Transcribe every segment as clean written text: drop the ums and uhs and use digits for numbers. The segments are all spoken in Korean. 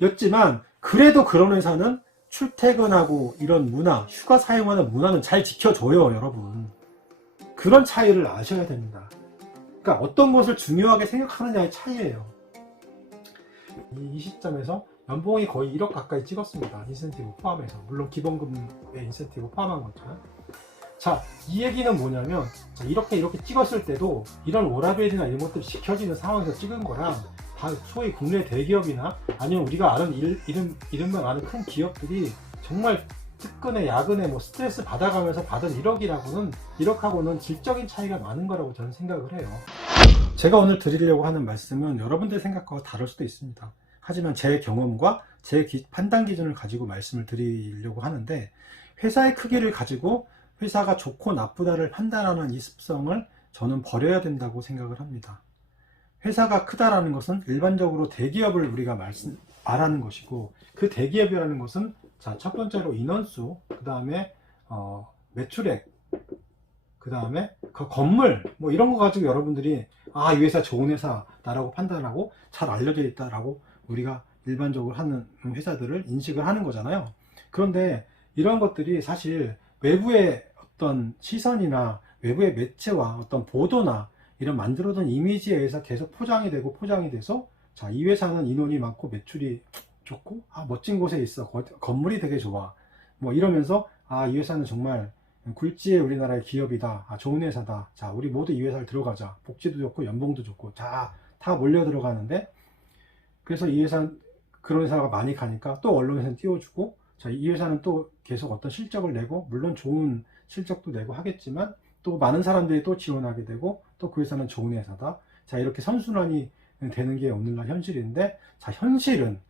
였지만 그래도 그런 회사는 출퇴근하고 이런 문화, 휴가 사용하는 문화는 잘 지켜줘요, 여러분. 그런 차이를 아셔야 됩니다. 그러니까 어떤 것을 중요하게 생각하느냐의 차이예요. 이 시점에서 연봉이 거의 1억 가까이 찍었습니다. 인센티브 포함해서. 물론 기본급의 인센티브 포함한 거죠. 자, 이 얘기는 뭐냐면, 자, 이렇게 찍었을 때도 이런 워라밸이나 이런 것들이 지켜지는 상황에서 찍은 거랑, 다 소위 국내 대기업이나 아니면 우리가 아는 이름만 아는 큰 기업들이 정말 특근에 야근에 뭐 스트레스 받아가면서 받은 1억하고는 질적인 차이가 많은 거라고 저는 생각을 해요. 제가 오늘 드리려고 하는 말씀은 여러분들 생각과 다를 수도 있습니다. 하지만 제 경험과 제 판단 기준을 가지고 말씀을 드리려고 하는데, 회사의 크기를 가지고 회사가 좋고 나쁘다를 판단하는 이 습성을 저는 버려야 된다고 생각을 합니다. 회사가 크다라는 것은 일반적으로 대기업을 우리가 말하는 것이고, 그 대기업이라는 것은 자, 첫 번째로 인원수, 그 다음에 매출액, 그 다음에 그 건물, 뭐 이런 거 가지고 여러분들이 아, 이 회사 좋은 회사다라고 판단하고 잘 알려져 있다라고 우리가 일반적으로 하는 회사들을 인식을 하는 거잖아요. 그런데 이런 것들이 사실 외부의 어떤 시선이나 외부의 매체와 어떤 보도나 이런 만들어둔 이미지에 의해서 계속 포장이 돼서 자, 이 회사는 인원이 많고 매출이 좋고 아, 멋진 곳에 있어, 건물이 되게 좋아, 뭐 이러면서 아, 이 회사는 정말 굴지의 우리나라의 기업이다, 아, 좋은 회사다, 자, 우리 모두 이 회사를 들어가자, 복지도 좋고 연봉도 좋고 다 몰려 들어가는데, 그래서 이 회사는 그런 회사가 많이 가니까 또 언론에서는 띄워주고, 자, 이 회사는 또 계속 어떤 실적을 내고, 물론 좋은 실적도 내고 하겠지만 또 많은 사람들이 또 지원하게 되고 또 그 회사는 좋은 회사다, 자, 이렇게 선순환이 되는 게 오늘날 현실인데, 자, 현실은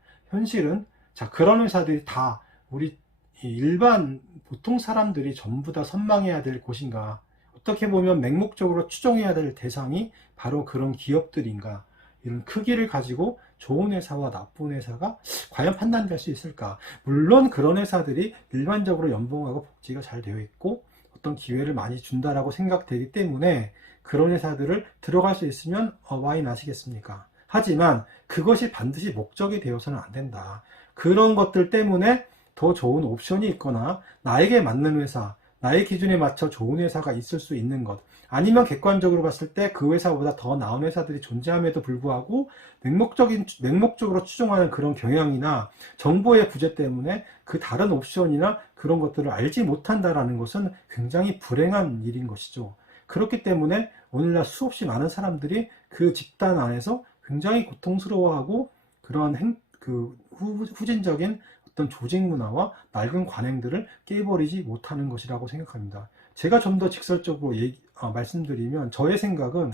자, 그런 회사들이 다 우리 일반 보통 사람들이 전부 다 선망해야 될 곳인가, 어떻게 보면 맹목적으로 추종해야 될 대상이 바로 그런 기업들인가, 이런 크기를 가지고 좋은 회사와 나쁜 회사가 과연 판단될 수 있을까. 물론 그런 회사들이 일반적으로 연봉하고 복지가 잘 되어 있고 어떤 기회를 많이 준다라고 생각되기 때문에 그런 회사들을 들어갈 수 있으면 와이 나시겠습니까. 하지만 그것이 반드시 목적이 되어서는 안 된다. 그런 것들 때문에 더 좋은 옵션이 있거나 나에게 맞는 회사, 나의 기준에 맞춰 좋은 회사가 있을 수 있는 것, 아니면 객관적으로 봤을 때 그 회사보다 더 나은 회사들이 존재함에도 불구하고 맹목적으로 추종하는 그런 경향이나 정보의 부재 때문에 그 다른 옵션이나 그런 것들을 알지 못한다라는 것은 굉장히 불행한 일인 것이죠. 그렇기 때문에 오늘날 수없이 많은 사람들이 그 집단 안에서 굉장히 고통스러워하고 그러한 후진적인 어떤 조직 문화와 낡은 관행들을 깨버리지 못하는 것이라고 생각합니다. 제가 좀 더 직설적으로 말씀드리면, 저의 생각은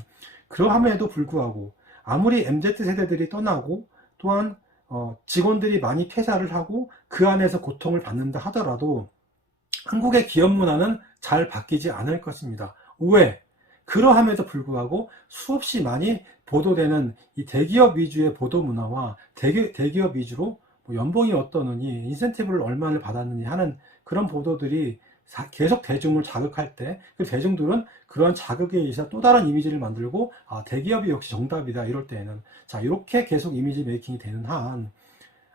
그러함에도 불구하고 아무리 MZ세대들이 떠나고 또한 직원들이 많이 퇴사를 하고 그 안에서 고통을 받는다 하더라도 한국의 기업 문화는 잘 바뀌지 않을 것입니다. 왜? 그러함에도 불구하고 수없이 많이 보도되는 이 대기업 위주의 보도 문화와 대기업 위주로 뭐 연봉이 어떠느니 인센티브를 얼마를 받았느니 하는 그런 보도들이 계속 대중을 자극할 때, 그 대중들은 그러한 자극에 의해서 또 다른 이미지를 만들고 아, 대기업이 역시 정답이다 이럴 때에는, 자, 이렇게 계속 이미지 메이킹이 되는 한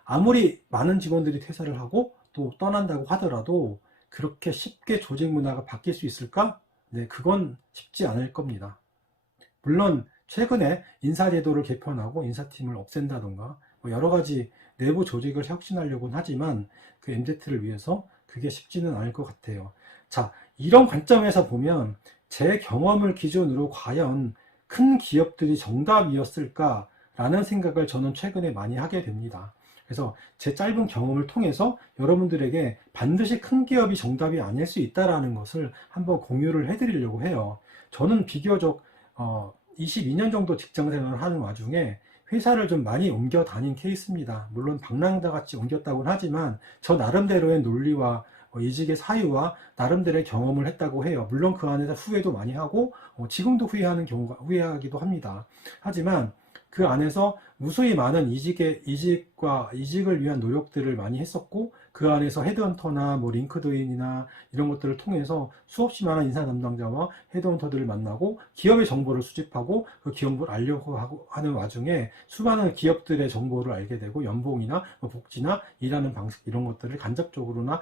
아무리 많은 직원들이 퇴사를 하고 또 떠난다고 하더라도 그렇게 쉽게 조직 문화가 바뀔 수 있을까? 네, 그건 쉽지 않을 겁니다. 물론 최근에 인사제도를 개편하고 인사팀을 없앤다던가 뭐 여러 가지 내부 조직을 혁신하려고는 하지만 그 MZ를 위해서 그게 쉽지는 않을 것 같아요. 자, 이런 관점에서 보면 제 경험을 기준으로 과연 큰 기업들이 정답이었을까라는 생각을 저는 최근에 많이 하게 됩니다. 그래서 제 짧은 경험을 통해서 여러분들에게 반드시 큰 기업이 정답이 아닐 수 있다는 것을 한번 공유를 해드리려고 해요. 저는 비교적 22년 정도 직장 생활을 하는 와중에 회사를 좀 많이 옮겨 다닌 케이스입니다. 물론 방랑자 같이 옮겼다고는 하지만 저 나름대로의 논리와 이직의 사유와 나름대로의 경험을 했다고 해요. 물론 그 안에서 후회도 많이 하고 지금도 후회하기도 합니다. 하지만 그 안에서 무수히 많은 이직을 위한 노력들을 많이 했었고, 그 안에서 헤드헌터나 뭐 링크드인이나 이런 것들을 통해서 수없이 많은 인사 담당자와 헤드헌터들을 만나고 기업의 정보를 수집하고 그 기업을 알려고 하는 와중에 수많은 기업들의 정보를 알게 되고, 연봉이나 뭐 복지나 일하는 방식 이런 것들을 간접적으로나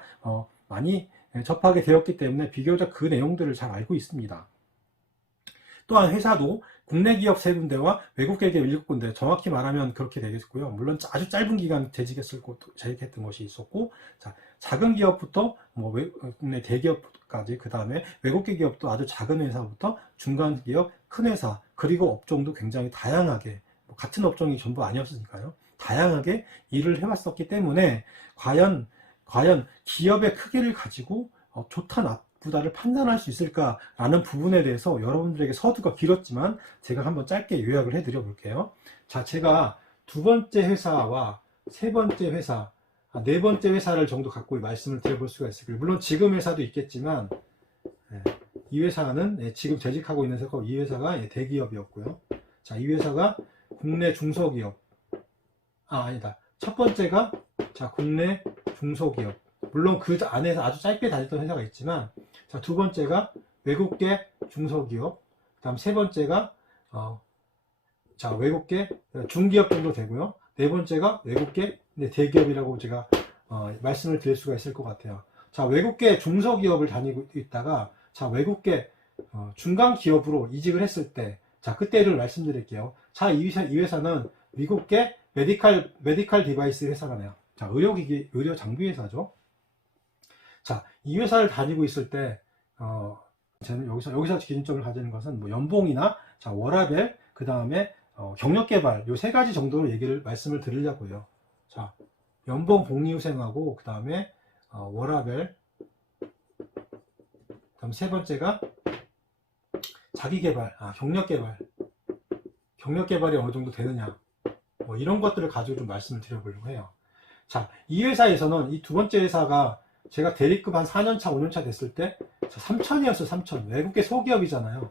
많이 접하게 되었기 때문에 비교적 그 내용들을 잘 알고 있습니다. 또한 회사도 국내 기업 3군데와 외국계 기업 7군데, 정확히 말하면 그렇게 되겠고요. 물론 아주 짧은 기간 재직했던 것이 있었고, 자, 작은 기업부터 뭐 국내 대기업까지, 그 다음에 외국계 기업도 아주 작은 회사부터 중간 기업, 큰 회사, 그리고 업종도 굉장히 다양하게, 뭐 같은 업종이 전부 아니었으니까요. 다양하게 일을 해왔었기 때문에 과연 기업의 크기를 가지고 좋다 나쁘다를 판단할 수 있을까라는 부분에 대해서 여러분들에게 서두가 길었지만 제가 한번 짧게 요약을 해드려 볼게요. 자, 제가 두 번째 회사와 세 번째 회사, 네 번째 회사를 정도 갖고 말씀을 드려볼 수가 있을 거예요. 물론 지금 회사도 있겠지만, 이 회사는 지금 재직하고 있는 회사고, 이 회사가 대기업이었고요. 자, 이 회사가 국내 중소기업, 아니다. 첫 번째가 국내 중소기업. 물론 그 안에서 아주 짧게 다녔던 회사가 있지만, 자, 두 번째가 외국계 중소기업, 다음 세 번째가 외국계 중기업 정도 되고요. 네 번째가 외국계 대기업이라고 제가 말씀을 드릴 수가 있을 것 같아요. 자, 외국계 중소기업을 다니고 있다가 외국계 중간 기업으로 이직을 했을 때, 자, 그때를 말씀드릴게요. 자, 이 회사는 미국계 메디칼 디바이스 회사라네요. 자, 의료 장비 회사죠. 자, 이 회사를 다니고 있을 때, 저는 여기서 기준점을 가지는 것은 뭐 연봉이나, 워라밸, 그 다음에, 경력 개발, 요 3가지 정도로 말씀을 드리려고요. 자, 연봉 복리후생하고, 그 다음에, 워라밸, 그 다음 세 번째가 자기 개발, 경력 개발이 어느 정도 되느냐. 뭐 이런 것들을 가지고 좀 말씀을 드려보려고 해요. 자, 이 회사에서는 이 두 번째 회사가 제가 대리급 한 4년차, 5년차 됐을 때 3천이었어요. 3천. 외국계 소기업이잖아요.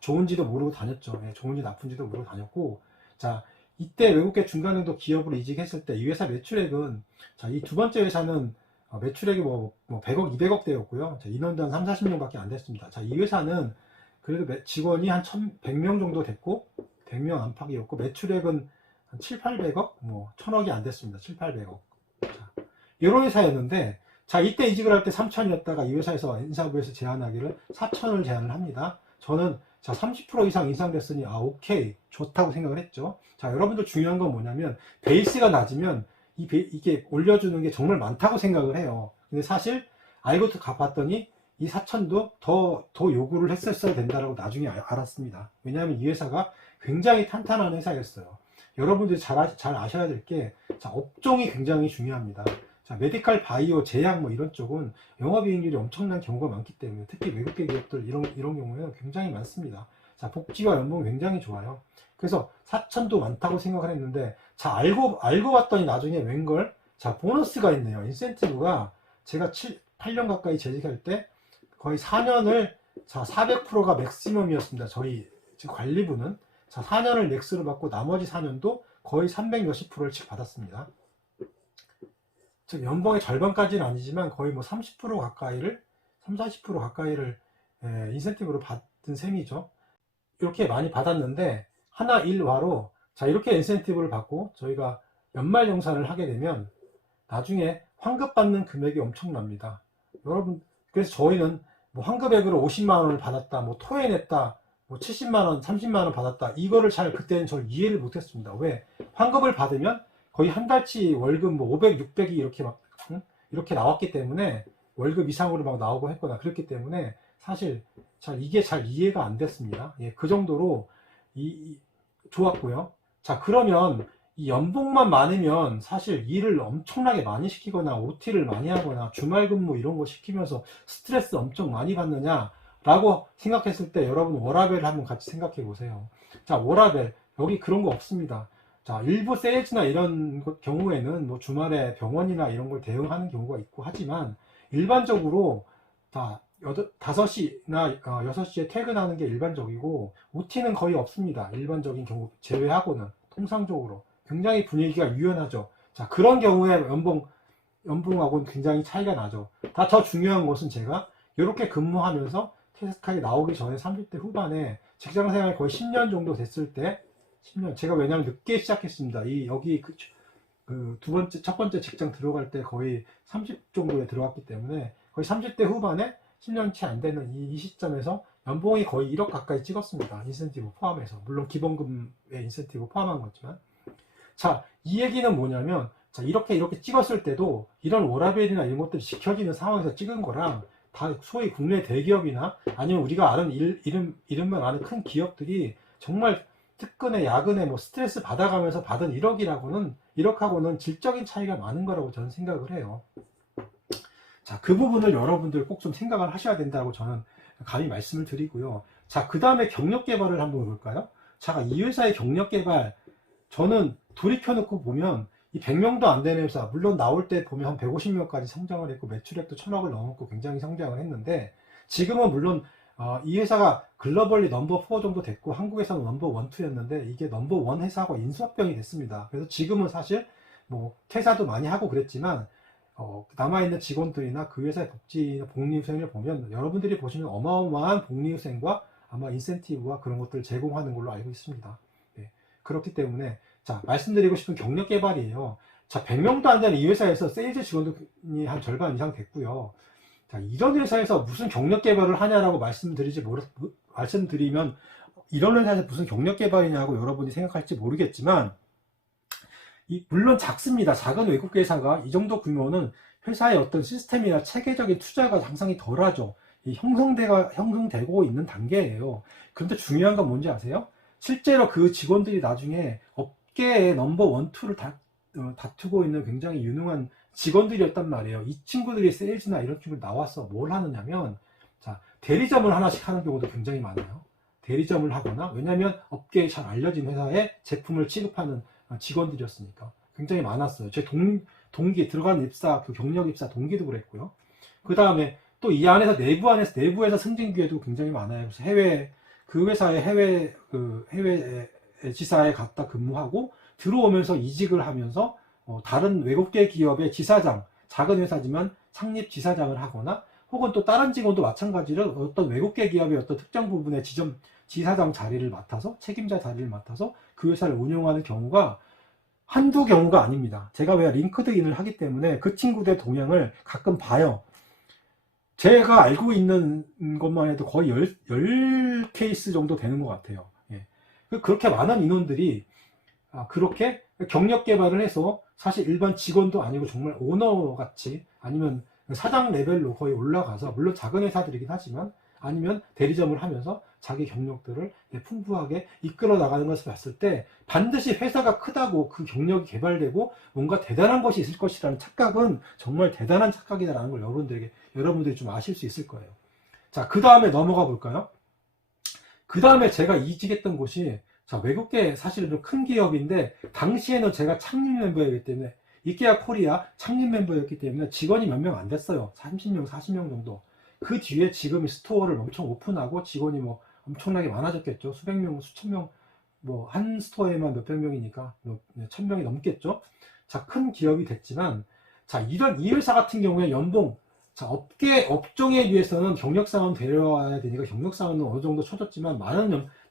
좋은지도 모르고 다녔죠. 좋은지 나쁜지도 모르고 다녔고, 자, 이때 외국계 중간 정도 기업으로 이직했을 때 이 회사 매출액은, 이 두 번째 회사는 매출액이 뭐 100억, 200억 대였고요. 인원도 한 3, 40명밖에 안 됐습니다. 자, 이 회사는 그래도 직원이 한 100명 정도 됐고, 100명 안팎이었고, 매출액은 한 7, 800억? 1000억이 안 됐습니다. 7, 800억. 자, 이런 회사였는데, 자, 이때 이직을 할 때 3천이었다가 이 회사에서 인사부에서 제안하기를 4천을 제안을 합니다. 저는 30% 이상 인상됐으니 오케이, 좋다고 생각을 했죠. 자, 여러분들 중요한 건 뭐냐면 베이스가 낮으면 이게 올려주는 게 정말 많다고 생각을 해요. 근데 사실 알고 봤더니 이 4천도 더 요구를 했었어야 된다라고 나중에 알았습니다. 왜냐하면 이 회사가 굉장히 탄탄한 회사였어요. 여러분들이 잘 아셔야 될 게, 업종이 굉장히 중요합니다. 자, 메디칼, 바이오, 제약 뭐 이런 쪽은 영업이익률이 엄청난 경우가 많기 때문에, 특히 외국계 기업들 이런 경우에는 굉장히 많습니다. 자, 복지와 연봉이 굉장히 좋아요. 그래서 4천도 많다고 생각을 했는데, 자, 알고 봤더니 나중에 웬걸, 보너스가 있네요. 인센티브가 제가 8년 가까이 재직할 때 거의 4년을 400%가 맥시멈이었습니다. 저희 지금 관리부는 4년을 맥스로 받고 나머지 4년도 거의 300 몇십 %를 받았습니다. 즉 연봉의 절반까지는 아니지만 거의 30% 가까이를 30-40% 가까이를 인센티브로 받은 셈이죠. 이렇게 많이 받았는데 하나 일화로 이렇게 인센티브를 받고 저희가 연말정산을 하게 되면 나중에 환급받는 금액이 엄청납니다. 여러분, 그래서 저희는 환급액으로 50만 원을 받았다, 토해냈다, 70만 원, 30만 원 받았다, 이거를 그때는 저 이해를 못했습니다. 왜? 환급을 받으면 거의 한 달치 월급 500, 600이 이렇게 나왔기 때문에, 월급 이상으로 막 나오고 했거나 그랬기 때문에 사실 이게 잘 이해가 안 됐습니다. 그 정도로 좋았고요. 자, 그러면 이 연봉만 많으면 사실 일을 엄청나게 많이 시키거나 OT를 많이 하거나 주말 근무 이런 거 시키면서 스트레스 엄청 많이 받느냐 라고 생각했을 때, 여러분 워라밸을 한번 같이 생각해 보세요. 자, 워라밸, 여기 그런 거 없습니다. 자, 일부 세일즈나 이런 경우에는 주말에 병원이나 이런 걸 대응하는 경우가 있고 하지만, 일반적으로 5시나 6시에 퇴근하는 게 일반적이고 OT는 거의 없습니다. 일반적인 경우 제외하고는. 통상적으로 굉장히 분위기가 유연하죠. 자, 그런 경우에 연봉하고는 굉장히 차이가 나죠. 더 중요한 것은 제가 이렇게 근무하면서 퇴사하게 나오기 전에 30대 후반에 직장 생활이 거의 10년 정도 됐을 때, 10년, 제가 왜냐면 늦게 시작했습니다. 여기 첫 번째 직장 들어갈 때 거의 30 정도에 들어갔기 때문에 거의 30대 후반에 10년치 안 되는 이 시점에서 연봉이 거의 1억 가까이 찍었습니다. 인센티브 포함해서. 물론 기본금의 인센티브 포함한 거지만. 자, 이 얘기는 뭐냐면, 자, 이렇게 찍었을 때도 이런 워라밸이나 이런 것들이 지켜지는 상황에서 찍은 거랑 다 소위 국내 대기업이나 아니면 우리가 아는 이름만 아는 큰 기업들이 정말 특근에 야근에 뭐 스트레스 받아가면서 받은 1억하고는 질적인 차이가 많은 거라고 저는 생각을 해요. 자, 그 부분을 여러분들 꼭 좀 생각을 하셔야 된다고 저는 감히 말씀을 드리고요. 자, 그 다음에 경력 개발을 한번 볼까요? 자, 이 회사의 경력 개발, 저는 돌이켜놓고 보면 이 100명도 안 되는 회사, 물론 나올 때 보면 한 150명까지 성장을 했고 매출액도 1000억을 넘었고 굉장히 성장을 했는데, 지금은 물론 이 회사가 글로벌리 넘버 4 정도 됐고 한국에서는 넘버 1, 2였는데 이게 넘버 1 회사하고 인수합병이 됐습니다. 그래서 지금은 사실 뭐 퇴사도 많이 하고 그랬지만 남아있는 직원들이나 그 회사의 복지나 복리후생을 보면 여러분들이 보시면 어마어마한 복리후생과 아마 인센티브와 그런 것들을 제공하는 걸로 알고 있습니다. 네. 그렇기 때문에 자, 말씀드리고 싶은 경력 개발이에요. 자, 100명도 안 되는 이 회사에서 세일즈 직원이 한 절반 이상 됐고요. 자, 이런 회사에서 무슨 경력 개발을 하냐라고 말씀드리면 이런 회사에서 무슨 경력 개발이냐고 여러분이 생각할지 모르겠지만, 물론 작습니다. 작은 외국 회사가 이 정도 규모는 회사의 어떤 시스템이나 체계적인 투자가 상당히 덜하죠. 형성되고 있는 단계예요. 그런데 중요한 건 뭔지 아세요? 실제로 그 직원들이 나중에 업계의 넘버 1, 2를 다투고 있는 굉장히 유능한 직원들이었단 말이에요. 이 친구들이 세일즈나 이런 친구들 나와서 뭘 하느냐면, 자, 대리점을 하나씩 하는 경우도 굉장히 많아요. 대리점을 하거나, 왜냐면 업계에 잘 알려진 회사에 제품을 취급하는 직원들이었으니까 굉장히 많았어요. 제 동기 들어간 입사, 그 경력 입사 동기도 그랬고요. 그 다음에 또 이 안에서 내부에서 승진 기회도 굉장히 많아요. 그래서 그 회사의 해외 지사에 갔다 근무하고 들어오면서 이직을 하면서 다른 외국계 기업의 지사장, 작은 회사지만 창립 지사장을 하거나, 혹은 또 다른 직원도 마찬가지로 어떤 외국계 기업의 어떤 특정 부분의 지사장 자리를 맡아서, 책임자 자리를 맡아서 그 회사를 운영하는 경우가 한두 경우가 아닙니다. 제가 왜 링크드인을 하기 때문에 그 친구들의 동향을 가끔 봐요. 제가 알고 있는 것만 해도 거의 10 케이스 정도 되는 것 같아요. 예. 그렇게 많은 인원들이 그렇게 경력 개발을 해서 사실 일반 직원도 아니고 정말 오너 같이, 아니면 사장 레벨로 거의 올라가서, 물론 작은 회사들이긴 하지만, 아니면 대리점을 하면서 자기 경력들을 풍부하게 이끌어 나가는 것을 봤을 때 반드시 회사가 크다고 그 경력이 개발되고 뭔가 대단한 것이 있을 것이라는 착각은 정말 대단한 착각이다라는 걸 여러분들이 좀 아실 수 있을 거예요. 자, 그 다음에 넘어가 볼까요? 그 다음에 제가 이직했던 곳이, 자, 외국계 사실은 큰 기업인데 당시에는 제가 창립 멤버였기 때문에, 이케아 코리아 창립 멤버였기 때문에 직원이 몇 명 안 됐어요. 30명, 40명 정도. 그 뒤에 지금 스토어를 엄청 오픈하고 직원이 뭐 엄청나게 많아졌겠죠. 수백 명, 수천 명, 뭐 한 스토어에만 몇백 명이니까 1000명이 넘겠죠. 자, 큰 기업이 됐지만, 자, 이 회사 같은 경우에 연봉, 자, 업종에 비해서는 경력상은 데려와야 되니까 경력상은 어느 정도 쳐줬지만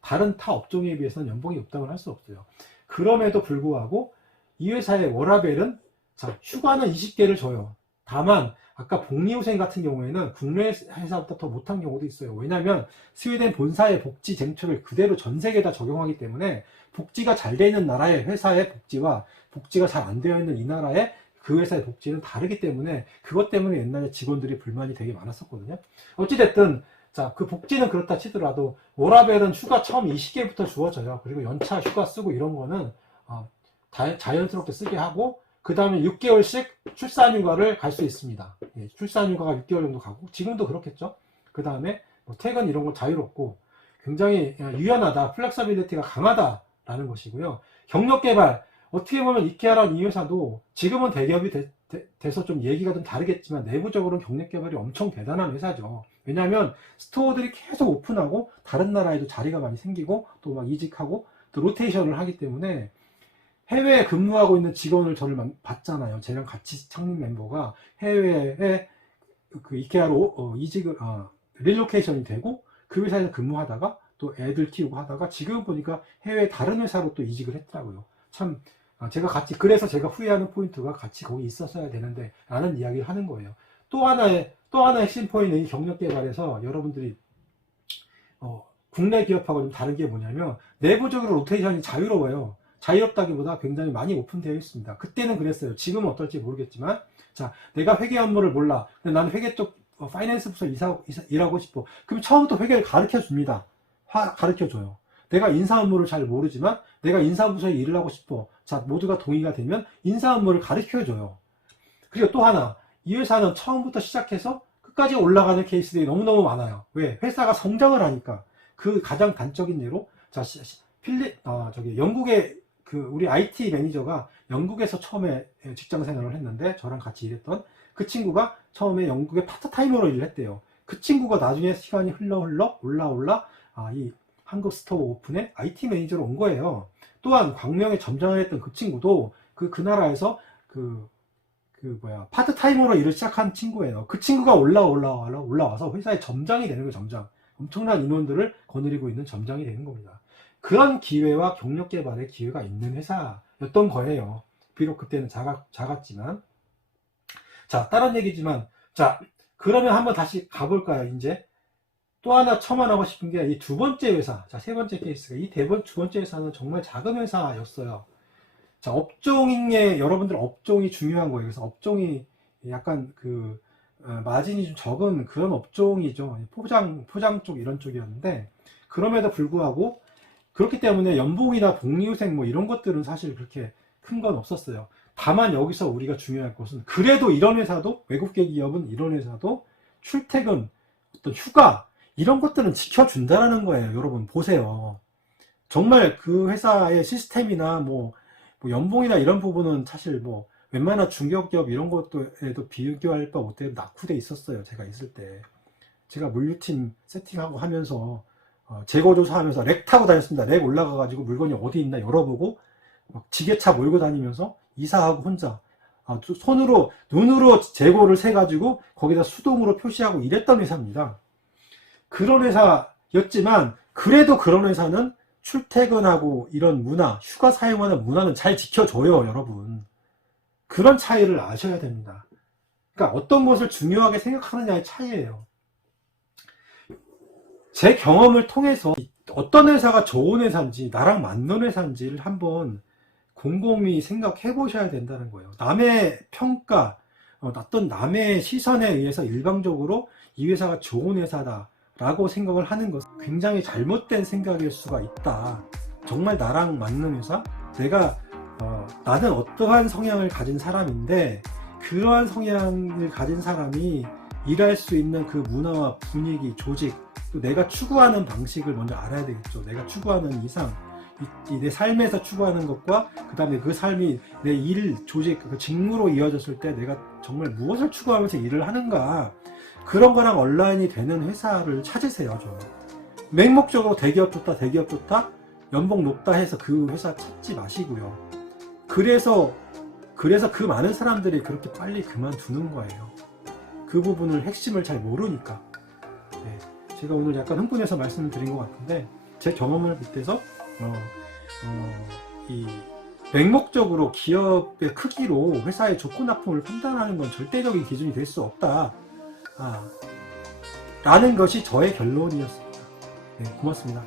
다른 타 업종에 비해서는 연봉이 높다고 할 수 없어요. 그럼에도 불구하고 이 회사의 워라밸은, 자, 휴가는 20개를 줘요. 다만 아까 복리후생 같은 경우에는 국내 회사보다 더 못한 경우도 있어요. 왜냐하면 스웨덴 본사의 복지 쟁점을 그대로 전 세계에다 적용하기 때문에 복지가 잘 되어 있는 나라의 회사의 복지와 복지가 잘 안 되어 있는 이 나라의 그 회사의 복지는 다르기 때문에, 그것 때문에 옛날에 직원들이 불만이 되게 많았었거든요. 어찌됐든, 자, 그 복지는 그렇다 치더라도 워라밸은 휴가 처음 20개부터 주어져요. 그리고 연차 휴가 쓰고 이런 거는 자연스럽게 쓰게 하고, 그 다음에 6개월씩 출산휴가를 갈 수 있습니다. 예, 출산휴가가 6개월 정도 가고, 지금도 그렇겠죠. 그 다음에 뭐 퇴근 이런 거 자유롭고 굉장히 유연하다, 플렉서빌리티가 강하다라는 것이고요. 경력개발, 어떻게 보면 이케아라는 이 회사도 지금은 대기업이 돼서 좀 얘기가 좀 다르겠지만 내부적으로는 경력개발이 엄청 대단한 회사죠. 왜냐하면 스토어들이 계속 오픈하고 다른 나라에도 자리가 많이 생기고 또 막 이직하고 또 로테이션을 하기 때문에 해외에 근무하고 있는 직원을 저를 봤잖아요. 쟤랑 같이 창립 멤버가 해외에 그 이케아로 이직을 릴로케이션이 되고 그 회사에서 근무하다가 또 애들 키우고 하다가 지금 보니까 해외 다른 회사로 또 이직을 했더라고요. 참 제가 같이 그래서 제가 후회하는 포인트가 같이 거기 있었어야 되는데 라는 이야기를 하는 거예요. 또 하나의 핵심 포인트는 이 경력 개발에서 여러분들이 국내 기업하고 좀 다른 게 뭐냐면 내부적으로 로테이션이 자유로워요. 자유롭다기보다 굉장히 많이 오픈되어 있습니다. 그때는 그랬어요. 지금은 어떨지 모르겠지만 자, 내가 회계 업무를 몰라. 근데 나는 회계 쪽 파이낸스 부서 일하고 싶어. 그럼 처음부터 회계를 가르쳐 줍니다. 가르쳐 줘요. 내가 인사 업무를 잘 모르지만 내가 인사 부서에 일을 하고 싶어. 자, 모두가 동의가 되면 인사 업무를 가르쳐 줘요. 그리고 또 하나, 이 회사는 처음부터 시작해서 끝까지 올라가는 케이스들이 너무너무 많아요. 왜? 회사가 성장을 하니까. 그 가장 단적인 예로 자, 영국의 우리 IT 매니저가 영국에서 처음에 직장 생활을 했는데 저랑 같이 일했던 그 친구가 처음에 영국에 파트타이머로 일을 했대요. 그 친구가 나중에 시간이 흘러 올라 이 한국 스토어 오픈에 IT 매니저로 온 거예요. 또한 광명에 점장을 했던 그 친구도 그 나라에서 파트타이머로 일을 시작한 친구예요. 그 친구가 올라와서 회사의 점장이 되는 거예요. 점장. 엄청난 인원들을 거느리고 있는 점장이 되는 겁니다. 그런 기회와 경력 개발의 기회가 있는 회사였던 거예요. 비록 그때는 작았지만. 자, 다른 얘기지만, 자, 그러면 한번 다시 가볼까요, 이제? 또 하나 첨언하고 싶은 게 이 두 번째 회사. 자, 세 번째 케이스가 두 번째 회사는 정말 작은 회사였어요. 자, 여러분들 업종이 중요한 거예요. 그래서 업종이 약간 마진이 좀 적은 그런 업종이죠. 포장 쪽 이런 쪽이었는데, 그럼에도 불구하고, 그렇기 때문에 연봉이나 복리후생 이런 것들은 사실 그렇게 큰 건 없었어요. 다만 여기서 우리가 중요할 것은 그래도 이런 회사도 외국계 기업은 이런 회사도 출퇴근, 어떤 휴가 이런 것들은 지켜준다라는 거예요. 여러분 보세요. 정말 그 회사의 시스템이나 연봉이나 이런 부분은 사실 웬만한 중견기업 이런 것도에도 비교할 바 못해 낙후돼 있었어요. 제가 있을 때 제가 물류팀 세팅하고 하면서 재고조사하면서 렉 타고 다녔습니다. 렉 올라가가지고 물건이 어디 있나 열어보고 지게차 몰고 다니면서 이사하고 혼자 눈으로 재고를 세가지고 거기다 수동으로 표시하고 이랬던 회사입니다. 그런 회사였지만 그래도 그런 회사는 출퇴근하고 이런 문화, 휴가 사용하는 문화는 잘 지켜줘요, 여러분. 그런 차이를 아셔야 됩니다. 그러니까 어떤 것을 중요하게 생각하느냐의 차이예요. 제 경험을 통해서 어떤 회사가 좋은 회사인지 나랑 맞는 회사인지를 한번 곰곰이 생각해 보셔야 된다는 거예요. 남의 평가, 어떤 남의 시선에 의해서 일방적으로 이 회사가 좋은 회사다 라고 생각을 하는 것은 굉장히 잘못된 생각일 수가 있다. 정말 나랑 맞는 회사? 나는 어떠한 성향을 가진 사람인데 그러한 성향을 가진 사람이 일할 수 있는 그 문화와 분위기, 조직, 또 내가 추구하는 방식을 먼저 알아야 되겠죠. 내가 추구하는 이상, 내 삶에서 추구하는 것과 그 다음에 그 삶이 내 일, 조직, 그 직무로 이어졌을 때 내가 정말 무엇을 추구하면서 일을 하는가, 그런 거랑 온라인이 되는 회사를 찾으세요. 좀 맹목적으로 대기업 좋다 연봉 높다 해서 그 회사 찾지 마시고요. 그래서 그 많은 사람들이 그렇게 빨리 그만두는 거예요. 그 부분을 핵심을 잘 모르니까. 네, 제가 오늘 약간 흥분해서 말씀을 드린 것 같은데 제 경험을 빗대서 이 맹목적으로 기업의 크기로 회사의 좋고 나쁨을 판단하는 건 절대적인 기준이 될 수 없다 라는 것이 저의 결론이었습니다. 네, 고맙습니다.